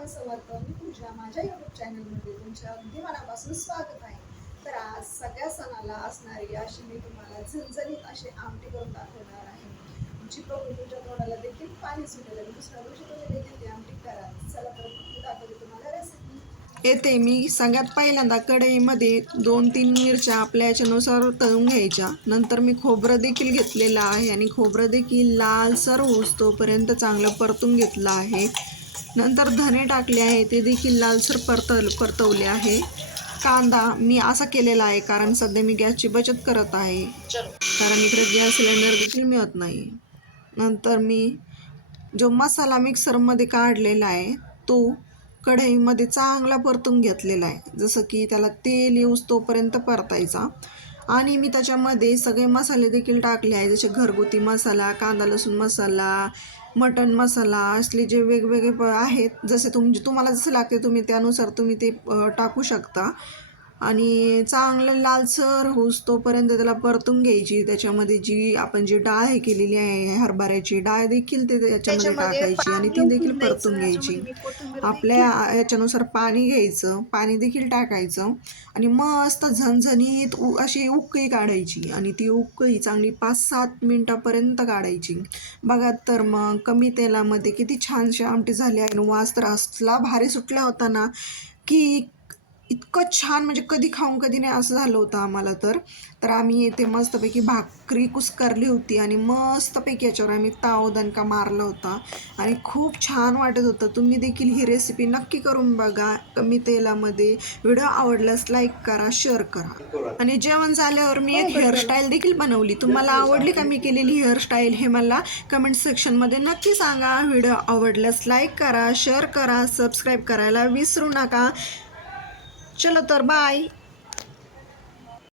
स्वामी समर्थ. मी पूजा. माझ्या यूट्यूब चॅनलमध्ये तुमचं अगदी मनापासून स्वागत आहे. तर आज सगळ्या सणाला असणारी अशी मी तुम्हाला झणझणीत अशी आमटी करून दाखवणार आहे. जी बघून तुमच्या तोंडाला देखील पाणी सुटेल. दुसऱ्या दिवशी तुम्ही देखील ती आमटी करा. चला तर मी दाखवते तुम्हाला रेसिपी. येथे मी सगळ्यात पहिल्यांदा कढईमध्ये 2-3 मिरच्या आपल्या याच्यानुसार तळून घ्यायच्या. नंतर मी खोबरं देखील घेतलेलं आहे आणि खोबरं देखील लालसर होईस्तोपर्यंत चांगलं परतून घेतलं आहे. नंतर धने टाकले आहे, ते देखील लालसर परतवले आहे. कांदा मी असा केलेला आहे कारण सध्या मी गॅसची बचत करत आहे, कारण इकडे गॅस सिलेंडर देखील मिळत नाही. नंतर मी जो मसाला मिक्सरमध्ये काढलेला आहे तो कढईमध्ये चांगला परतून घेतलेला आहे. जसं की त्याला तेल येऊस तोपर्यंत परतायचा. आणि मी त्याच्यामध्ये सगळे मसाले देखील टाकले आहे, जसे घरगुती मसाला, कांदा लसूण मसाला, मटण मसाला, असले जे वेगवेगळे आहेत, जसे तुम्हाला जसं लागते तुम्ही त्यानुसार तुम्ही ते टाकू शकता. आणि चांगलं लालसर होऊस तोपर्यंत त्याला परतून घ्यायची. त्याच्यामध्ये जी डाळ हे केलेली आहे, हरभऱ्याची डाळ देखील ते त्याच्यामध्ये टाकायची आणि ती देखील परतून घ्यायची. आपल्या याच्यानुसार पाणी घ्यायचं, पाणी देखील टाकायचं आणि मस्त झणझणीत अशी उकळी काढायची आणि ती उकळी चांगली 5-7 मिनटापर्यंत काढायची. बघा तर मग कमी तेलामध्ये किती छानशी आमटी झाली आहे. वास तर असला भारी सुटला होता ना की इतकं छान, म्हणजे कधी खाऊन कधी नाही असं झालं होतं आम्हाला. तर आम्ही इथे मस्तपैकी भाकरी कुस्करली होती आणि मस्तपैकी याच्यावर आम्ही तावदणका मारला होता आणि खूप छान वाटत होतं. तुम्ही देखील ही रेसिपी नक्की करून बघा कमी तेलामध्ये. व्हिडिओ आवडल्यास लाईक करा, शेअर करा. आणि जेवण झाल्यावर मी एक हेअरस्टाईल देखील बनवली. तुम्हाला आवडली का मी केलेली हेअरस्टाईल हे मला कमेंट सेक्शनमध्ये नक्की सांगा. व्हिडिओ आवडल्यास लाईक करा, शेअर करा, सबस्क्राईब करायला विसरू नका. चलो तर बाय.